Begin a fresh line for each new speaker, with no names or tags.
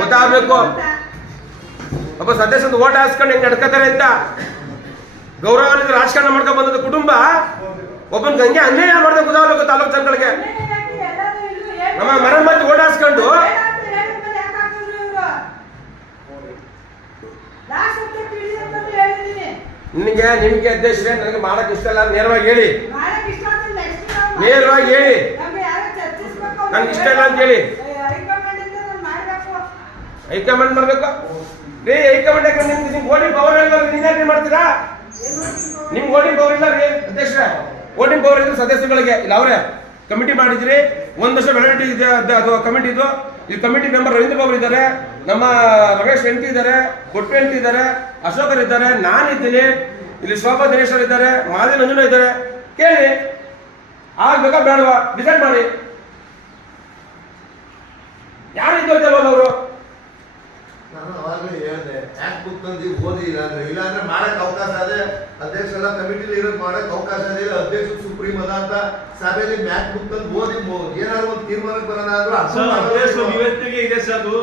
ಗೊತ್ತಾಗ್ಬೇಕು. ಒಬ್ಬ ಸದಸ್ಯಂದು ಓಟ್ ಹಾಸ್ಕೊಂಡು ಹೆಂಗ್ ನಡ್ಕೋತಾರೆ ಅಂತ ಗೌರವಾನ್ವಿತ ರಾಜಕಾರಣ ಮಾಡ್ಕೊಂಡ್ ಬಂದದ ಕುಟುಂಬ. ಒಬ್ಬನ ಗಂಗೆ ಅನ್ಯಾಯ ಮಾಡ್ದೆ ಗೊತ್ತಾಗಬೇಕು ತಾಲೂಕು ಜನಗಳಿಗೆ. ನಮ್ಮ ಮರ ಮಂದಿ ಓಟ್ ಹಾಸ್ಕೊಂಡು. ನಿಮಗೆ ನಿಮ್ಗೆ ಅಧ್ಯಕ್ಷರೇ, ನನಗೆ ಮಾಡಕ್ ಇಷ್ಟ ಇಲ್ಲ. ನೇರವಾಗಿ ಹೇಳಿ. ನೇರವಾಗಿ ಹೇಳಿ. ನನ್ಗೆ ಇಷ್ಟ ಇಲ್ಲ ಅಂತ ಹೇಳಿ. ಹೈಕಮಾಂಡ್ ಮಾಡಬೇಕು? ರೀ, ಹೈಕಮಾಂಡ್ ಯಾಕಂದ್ರೆ ನಿಮ್ಗೆ ನಿಮ್ಗೆ ಓಟಿಂಗ್ ಪವರ್ ಇಲ್ಲ ನೀವೇನು ಮಾಡ್ತೀರಾ? ನಿಮ್ಗೆ ಓಟಿಂಗ್ ಪವರ್ ಇಲ್ಲ ರೀ ಅಧ್ಯಕ್ಷರೇ? ಓಟಿಂಗ್ ಪವರ್ ಇದ್ರೆ ಸದಸ್ಯಗಳಿಗೆ, ಇಲ್ಲ ಅವರೇ ಕಮಿಟಿ ಮಾಡಿದ್ರಿ ಒಂದಷ್ಟು ವರ್ಷ ವೆರೈಟಿ ಇದೆ, ಅದು ಕಮಿಟಿ ಇದು. ಈ ಕಮಿಟಿ ಮೆಂಬರ್ ರವೀಂದ್ರ ಬಾಬು ಇದ್ದಾರೆ, ನಮ್ಮ ರಮೇಶ್ ಎಂಟಿ ಇದ್ದಾರೆ ಕೊಟ್ಟು ಎಂಟಿ ಇದ್ದಾರೆ, ಅಶೋಕರ್ ಇದ್ದಾರೆ ನಾನಿದ್ದೀನಿ ಇಲ್ಲಿ ಶೋಭಾ ದಿನೇಶ್ವರ್ ಇದ್ದಾರೆ ಮಾದಿ ನಂಜುನ ಇದ್ದಾರೆ. ಕೇಳಿ, ಆಗ್ಬೇಕಾ ಬೇಡವಾ? ಡಿಸೈಡ್ ಮಾಡಿ.
ನಾನು ಅವಾಗಲೇ ಹೇಳಿದೆ ಯಾಕೆ ಕೂತ್ಕೊಂಡು ತಂದು ಓದಿ ಇಲ್ಲಾಂದ್ರೆ ಇಲ್ಲಾಂದ್ರೆ ಮಾಡಕ್ ಅವಕಾಶ ಅದೇ. ಅಧ್ಯಕ್ಷ ಎಲ್ಲ ಕಮಿಟಿಲಿ ಇರೋದು ಮಾಡಕ್ ಅವಕಾಶ ಇಲ್ಲ ಅಧ್ಯಕ್ಷ ಸುಪ್ರೀಂ ಅದ ಅಂತ ಸಭೆಯಲ್ಲಿ ಮ್ಯಾಕ್ ಬುಕ್ ತಂದು ಓದಿ ಏನಾದ್ರು ಒಂದು ತೀರ್ಮಾನಕ್ಕೆ ಬರೋಣ ಅಂದ್ರೂ?
ಇವತ್ತಿಗೆ ಇದೆ ಸರ್ ಅದು?